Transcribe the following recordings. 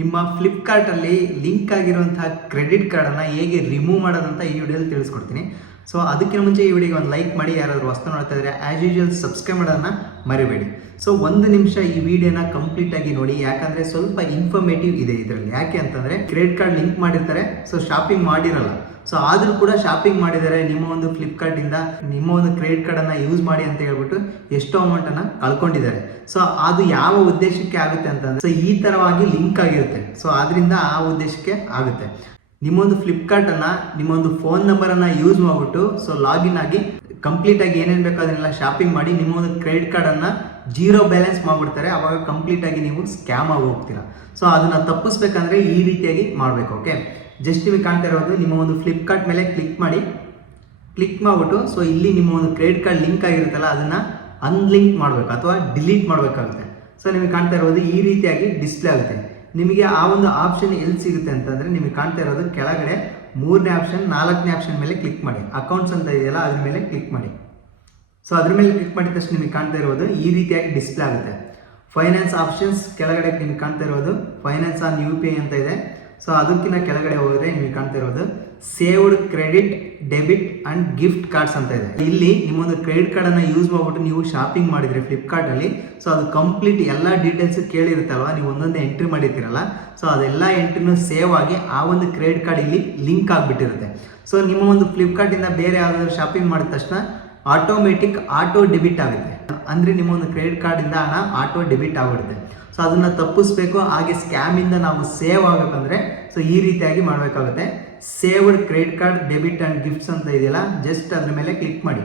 ನಿಮ್ಮ ಫ್ಲಿಪ್ಕಾರ್ಟಲ್ಲಿ ಲಿಂಕ್ ಆಗಿರುವಂತಹ ಕ್ರೆಡಿಟ್ ಕಾರ್ಡನ್ನು ಹೇಗೆ ರಿಮೂವ್ ಮಾಡೋದಂತ ಈ ವಿಡಿಯೋದಲ್ಲಿ ತಿಳಿಸ್ಕೊಡ್ತೀನಿ. ಸೊ ಅದಕ್ಕಿಂತ ಮುಂಚೆ ಈ ವಿಡಿಯೋಗೆ ಒಂದು ಲೈಕ್ ಮಾಡಿ, ಯಾರಾದರೂ ಹೊಸ್ತು ನೋಡ್ತಾ ಇದ್ದರೆ ಆ್ಯಸ್ ಯೂಶುವಲ್ ಸಬ್ಸ್ಕ್ರೈಬ್ ಮಾಡೋದನ್ನು ಮರಿಬೇಡಿ. ಸೊ ಒಂದು ನಿಮಿಷ ಈ ವಿಡಿಯೋನ ಕಂಪ್ಲೀಟಾಗಿ ನೋಡಿ, ಯಾಕಂದರೆ ಸ್ವಲ್ಪ ಇನ್ಫಾರ್ಮೇಟಿವ್ ಇದೆ ಇದರಲ್ಲಿ. ಯಾಕೆ ಅಂತಂದರೆ ಕ್ರೆಡಿಟ್ ಕಾರ್ಡ್ ಲಿಂಕ್ ಮಾಡಿರ್ತಾರೆ, ಸೊ ಶಾಪಿಂಗ್ ಮಾಡಿರಲ್ಲ. ಸೊ ಆದರೂ ಕೂಡ ಶಾಪಿಂಗ್ ಮಾಡಿದರೆ ನಿಮ್ಮ ಒಂದು ಫ್ಲಿಪ್ಕಾರ್ಟಿಂದ ನಿಮ್ಮ ಒಂದು ಕ್ರೆಡಿಟ್ ಕಾರ್ಡನ್ನು ಯೂಸ್ ಮಾಡಿ ಅಂತ ಹೇಳ್ಬಿಟ್ಟು ಎಷ್ಟೋ ಅಮೌಂಟನ್ನು ಕಳ್ಕೊಂಡಿದ್ದಾರೆ. ಸೊ ಅದು ಯಾವ ಉದ್ದೇಶಕ್ಕೆ ಆಗುತ್ತೆ ಅಂತಂದರೆ, ಸೊ ಈ ಥರವಾಗಿ ಲಿಂಕ್ ಆಗಿರುತ್ತೆ. ಸೊ ಅದರಿಂದ ಆ ಉದ್ದೇಶಕ್ಕೆ ಆಗುತ್ತೆ. ನಿಮ್ಮೊಂದು ಫ್ಲಿಪ್ಕಾರ್ಟನ್ನು ನಿಮ್ಮೊಂದು ಫೋನ್ ನಂಬರನ್ನು ಯೂಸ್ ಮಾಡಿಬಿಟ್ಟು ಸೊ ಲಾಗಿನ್ ಆಗಿ ಕಂಪ್ಲೀಟಾಗಿ ಏನೇನು ಬೇಕೋ ಅದನ್ನೆಲ್ಲ ಶಾಪಿಂಗ್ ಮಾಡಿ ನಿಮ್ಮೊಂದು ಕ್ರೆಡಿಟ್ ಕಾರ್ಡನ್ನು ಜೀರೋ ಬ್ಯಾಲೆನ್ಸ್ ಮಾಡಿಬಿಡ್ತಾರೆ. ಆವಾಗ ಕಂಪ್ಲೀಟಾಗಿ ನೀವು ಸ್ಕ್ಯಾಮ್ ಆಗಿ ಹೋಗ್ತೀರಾ. ಸೊ ಅದನ್ನು ತಪ್ಪಿಸ್ಬೇಕಂದ್ರೆ ಈ ರೀತಿಯಾಗಿ ಮಾಡಬೇಕು. ಓಕೆ, ಜಸ್ಟ್ ನಿಮಗೆ ಕಾಣ್ತಾ ಇರೋದು ನಿಮ್ಮ ಒಂದು ಫ್ಲಿಪ್ಕಾರ್ಟ್ ಮೇಲೆ ಕ್ಲಿಕ್ ಮಾಡಿಬಿಟ್ಟು ಸೊ ಇಲ್ಲಿ ನಿಮ್ಮ ಒಂದು ಕ್ರೆಡಿಟ್ ಕಾರ್ಡ್ ಲಿಂಕ್ ಆಗಿರುತ್ತಲ್ಲ ಅದನ್ನು ಅನ್ಲಿಂಕ್ ಮಾಡಬೇಕು ಅಥವಾ ಡಿಲೀಟ್ ಮಾಡಬೇಕಾಗುತ್ತೆ. ಸೊ ನಿಮಗೆ ಕಾಣ್ತಾ ಇರೋದು ಈ ರೀತಿಯಾಗಿ ಡಿಸ್ಪ್ಲೇ ಆಗುತ್ತೆ. ನಿಮಗೆ ಆ ಒಂದು ಆಪ್ಷನ್ ಎಲ್ಲಿ ಸಿಗುತ್ತೆ ಅಂತಂದರೆ, ನಿಮಗೆ ಕಾಣ್ತಾ ಇರೋದು ಕೆಳಗಡೆ 3ನೇ ಆಪ್ಷನ್ 4ನೇ ಆಪ್ಷನ್ ಮೇಲೆ ಕ್ಲಿಕ್ ಮಾಡಿ. ಅಕೌಂಟ್ಸ್ ಅಂತ ಇದೆಯಲ್ಲ ಅದ್ರ ಮೇಲೆ ಕ್ಲಿಕ್ ಮಾಡಿ. ಸೊ ಅದ್ರ ಮೇಲೆ ಕ್ಲಿಕ್ ಮಾಡಿದ ತಕ್ಷಣ ನಿಮಗೆ ಕಾಣ್ತಾ ಇರೋದು ಈ ರೀತಿಯಾಗಿ ಡಿಸ್ಪ್ಲೇ ಆಗುತ್ತೆ. ಫೈನಾನ್ಸ್ ಆಪ್ಷನ್ಸ್ ಕೆಳಗಡೆ ನಿಮಗೆ ಕಾಣ್ತಾ ಇರೋದು ಫೈನಾನ್ಸ್ ಆನ್ UPI ಅಂತ ಇದೆ. ಸೊ ಅದಕ್ಕಿಂತ ಕೆಳಗಡೆ ಹೋದರೆ ನಿಮಗೆ ಕಾಣ್ತಾ ಇರೋದು saved credit debit and gift cards ಅಂತ ಇದೆ. ಇಲ್ಲಿ ನಿಮ್ಮೊಂದು ಕ್ರೆಡಿಟ್ ಕಾರ್ಡನ್ನು ಯೂಸ್ ಮಾಡಿಬಿಟ್ಟು ನೀವು ಶಾಪಿಂಗ್ ಮಾಡಿದರೆ ಫ್ಲಿಪ್ಕಾರ್ಟಲ್ಲಿ, ಸೊ ಅದು ಕಂಪ್ಲೀಟ್ ಎಲ್ಲ ಡೀಟೇಲ್ಸ್ ಕೇಳಿರುತ್ತಲ್ವ, ನೀವು ಒಂದೊಂದೇ ಎಂಟ್ರಿ ಮಾಡಿರ್ತೀರಲ್ಲ, ಸೊ ಅದೆಲ್ಲ ಎಂಟ್ರಿನೂ ಸೇವ್ ಆಗಿ ಆ ಒಂದು ಕ್ರೆಡಿಟ್ ಕಾರ್ಡ್ ಇಲ್ಲಿ ಲಿಂಕ್ ಆಗಿಬಿಟ್ಟಿರುತ್ತೆ. ಸೊ ನಿಮ್ಮ ಒಂದು ಫ್ಲಿಪ್ಕಾರ್ಟಿಂದ ಬೇರೆ ಯಾವುದಾದ್ರು ಶಾಪಿಂಗ್ ಮಾಡಿದ ತಕ್ಷಣ ಆಟೋಮೆಟಿಕ್ ಆಟೋ ಡೆಬಿಟ್ ಆಗುತ್ತೆ. ಅಂದರೆ ನಿಮ್ಮ ಒಂದು ಕ್ರೆಡಿಟ್ ಕಾರ್ಡಿಂದ ಹಣ ಆಟೋ ಡೆಬಿಟ್ ಆಗಿಬಿಡುತ್ತೆ. ಸೊ ಅದನ್ನು ತಪ್ಪಿಸ್ಬೇಕು, ಹಾಗೆ ಸ್ಕ್ಯಾಮಿಂದ ನಾವು ಸೇವ್ ಆಗಬೇಕಂದ್ರೆ ಸೊ ಈ ರೀತಿಯಾಗಿ ಮಾಡಬೇಕಾಗುತ್ತೆ. Saved credit card debit and gifts ಅಂತ ಇದೆಯಲ್ಲ, ಜಸ್ಟ್ ಅದ್ರ ಮೇಲೆ ಕ್ಲಿಕ್ ಮಾಡಿ.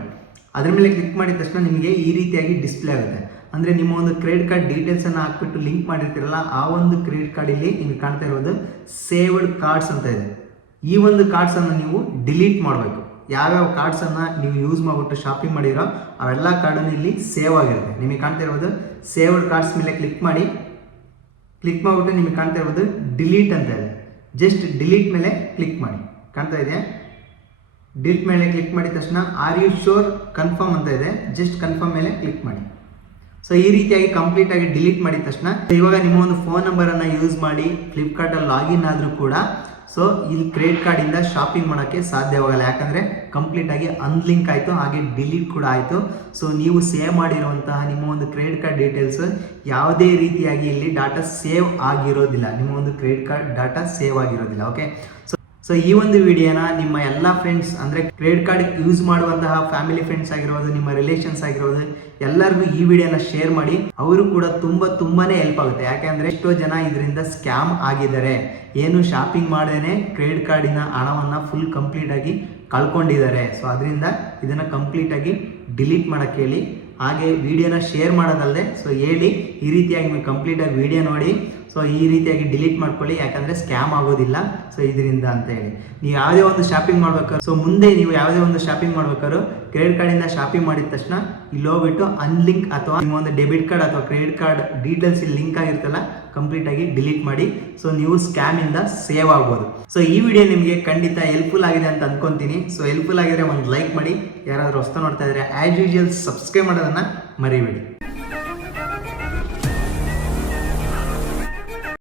ಅದ್ರ ಮೇಲೆ ಕ್ಲಿಕ್ ಮಾಡಿದ ತಕ್ಷಣ ನಿಮಗೆ ಈ ರೀತಿಯಾಗಿ ಡಿಸ್ಪ್ಲೇ ಆಗುತ್ತೆ. ಅಂದರೆ ನಿಮ್ಮ ಒಂದು ಕ್ರೆಡಿಟ್ ಕಾರ್ಡ್ ಡೀಟೇಲ್ಸನ್ನು ಹಾಕ್ಬಿಟ್ಟು ಲಿಂಕ್ ಮಾಡಿರ್ತೀರಲ್ಲ, ಆ ಒಂದು ಕ್ರೆಡಿಟ್ ಕಾರ್ಡಲ್ಲಿ ನಿಮಗೆ ಕಾಣ್ತಾ ಇರೋದು ಸೇವ್ಡ್ ಕಾರ್ಡ್ಸ್ ಅಂತ ಇದೆ. ಈ ಒಂದು ಕಾರ್ಡ್ಸನ್ನು ನೀವು ಡಿಲೀಟ್ ಮಾಡಬೇಕು. ಯಾವ್ಯಾವ ಕಾರ್ಡ್ಸನ್ನು ನೀವು ಯೂಸ್ ಮಾಡಿಬಿಟ್ಟು ಶಾಪಿಂಗ್ ಮಾಡಿರೋ ಅವೆಲ್ಲ ಕಾರ್ಡನ್ನು ಇಲ್ಲಿ ಸೇವ್ ಆಗಿರುತ್ತೆ. ನಿಮಗೆ ಕಾಣ್ತಾ ಇರೋದು ಸೇವ್ಡ್ ಕಾರ್ಡ್ಸ್ ಮೇಲೆ ಕ್ಲಿಕ್ ಮಾಡಿಬಿಟ್ಟು ನಿಮಗೆ ಕಾಣ್ತಾ ಇರೋದು ಡಿಲೀಟ್ ಅಂತ ಇದೆ. ಜಸ್ಟ್ ಡಿಲೀಟ್ ಮೇಲೆ ಕ್ಲಿಕ್ ಮಾಡಿ. ಕಾಣ್ತಾ ಇದೆಯಾ? ಡಿಲೀಟ್ ಮೇಲೆ ಕ್ಲಿಕ್ ಮಾಡಿದ ತಕ್ಷಣ ಆರ್ ಯು ಶೋರ್ ಕನ್ಫರ್ಮ್ ಅಂತ ಇದೆ. ಜಸ್ಟ್ ಕನ್ಫರ್ಮ್ ಮೇಲೆ ಕ್ಲಿಕ್ ಮಾಡಿ. ಸೊ ಈ ರೀತಿಯಾಗಿ ಕಂಪ್ಲೀಟಾಗಿ ಡಿಲೀಟ್ ಮಾಡಿದ ತಕ್ಷಣ ಇವಾಗ ನಿಮ್ಮ ಒಂದು ಫೋನ್ ನಂಬರನ್ನು ಯೂಸ್ ಮಾಡಿ ಫ್ಲಿಪ್ಕಾರ್ಟಲ್ಲಿ ಲಾಗಿನ್ ಆದರೂ ಕೂಡ ಸೊ ಇಲ್ಲಿ ಕ್ರೆಡಿಟ್ ಕಾರ್ಡಿಂದ ಶಾಪಿಂಗ್ ಮಾಡೋಕ್ಕೆ ಸಾಧ್ಯವಾಗಲ್ಲ. ಯಾಕಂದರೆ ಕಂಪ್ಲೀಟಾಗಿ ಅನ್ಲಿಂಕ್ ಆಯಿತು, ಹಾಗೆ ಡಿಲೀಟ್ ಕೂಡ ಆಯಿತು. ಸೊ ನೀವು ಸೇವ್ ಮಾಡಿರುವಂತಹ ನಿಮ್ಮ ಒಂದು ಕ್ರೆಡಿಟ್ ಕಾರ್ಡ್ ಡೀಟೇಲ್ಸ್ ಯಾವುದೇ ರೀತಿಯಾಗಿ ಇಲ್ಲಿ ಡಾಟಾ ಸೇವ್ ಆಗಿರೋದಿಲ್ಲ. ನಿಮ್ಮ ಒಂದು ಕ್ರೆಡಿಟ್ ಕಾರ್ಡ್ ಡಾಟಾ ಸೇವ್ ಆಗಿರೋದಿಲ್ಲ. ಓಕೆ, ಸೊ ಈ ಒಂದು ವಿಡಿಯೋನ ನಿಮ್ಮ ಎಲ್ಲ ಫ್ರೆಂಡ್ಸ್, ಅಂದರೆ ಕ್ರೆಡಿಟ್ ಕಾರ್ಡ್ ಯೂಸ್ ಮಾಡುವಂತಹ ಫ್ಯಾಮಿಲಿ ಫ್ರೆಂಡ್ಸ್ ಆಗಿರೋದು, ನಿಮ್ಮ ರಿಲೇಷನ್ಸ್ ಆಗಿರೋದು ಎಲ್ಲರಿಗೂ ಈ ವಿಡಿಯೋನ ಶೇರ್ ಮಾಡಿ. ಅವರು ಕೂಡ ತುಂಬಾ ಹೆಲ್ಪ್ ಆಗುತ್ತೆ. ಯಾಕೆಂದರೆ ಎಷ್ಟೋ ಜನ ಇದರಿಂದ ಸ್ಕ್ಯಾಮ್ ಆಗಿದ್ದಾರೆ. ಏನು ಶಾಪಿಂಗ್ ಮಾಡದೇನೆ ಕ್ರೆಡಿಟ್ ಕಾರ್ಡಿನ ಹಣವನ್ನು ಫುಲ್ ಕಂಪ್ಲೀಟಾಗಿ ಕಳ್ಕೊಂಡಿದ್ದಾರೆ. ಸೊ ಅದರಿಂದ ಇದನ್ನು ಕಂಪ್ಲೀಟಾಗಿ ಡಿಲೀಟ್ ಮಾಡೋಕ್ಕೆ ಹೇಳಿ. ಹಾಗೆ ವಿಡಿಯೋನ ಶೇರ್ ಮಾಡೋದಲ್ಲದೆ ಸೊ ಹೇಳಿ ಈ ರೀತಿಯಾಗಿ ನೀವು ಕಂಪ್ಲೀಟಾಗಿ ವಿಡಿಯೋ ನೋಡಿ ಸೊ ಈ ರೀತಿಯಾಗಿ ಡಿಲೀಟ್ ಮಾಡ್ಕೊಳ್ಳಿ. ಯಾಕಂದರೆ ಸ್ಕ್ಯಾಮ್ ಆಗೋದಿಲ್ಲ ಸೊ ಇದರಿಂದ ಅಂತ ಹೇಳಿ. ನೀವು ಯಾವುದೇ ಒಂದು ಶಾಪಿಂಗ್ ಮಾಡ್ಬೇಕಾದ್ರೆ, ಸೊ ಮುಂದೆ ನೀವು ಯಾವುದೇ ಒಂದು ಶಾಪಿಂಗ್ ಮಾಡ್ಬೇಕಾದ್ರೂ ಕ್ರೆಡಿಟ್ ಕಾರ್ಡಿಂದ ಶಾಪಿಂಗ್ ಮಾಡಿದ ತಕ್ಷಣ ಇಲ್ಲಿ ಹೋಗ್ಬಿಟ್ಟು ಅನ್ಲಿಂಕ್ ಅಥವಾ ನಿಮ್ಮ ಒಂದು ಡೆಬಿಟ್ ಕಾರ್ಡ್ ಅಥವಾ ಕ್ರೆಡಿಟ್ ಕಾರ್ಡ್ ಡೀಟೇಲ್ಸ್ ಇಲ್ಲಿ ಲಿಂಕ್ ಆಗಿರ್ತಲ್ಲ ಕಂಪ್ಲೀಟಾಗಿ ಡಿಲೀಟ್ ಮಾಡಿ. ಸೊ ನೀವು ಸ್ಕ್ಯಾಮಿಂದ ಸೇವ್ ಆಗ್ಬೋದು. ಸೊ ಈ ವಿಡಿಯೋ ನಿಮಗೆ ಖಂಡಿತ ಹೆಲ್ಪ್ಫುಲ್ ಆಗಿದೆ ಅಂತ ಅನ್ಕೊಂತೀನಿ. ಸೊ ಹೆಲ್ಪ್ಫುಲ್ ಆಗಿದ್ರೆ ಒಂದು ಲೈಕ್ ಮಾಡಿ. ಯಾರಾದರೂ ಹೊಸ್ತು ನೋಡ್ತಾ ಇದ್ರೆ ಆ್ಯಸ್ ಯೂಶುವಲ್ ಸಬ್ಸ್ಕ್ರೈಬ್ ಮಾಡೋದನ್ನು ಮರಿಬೇಡಿ.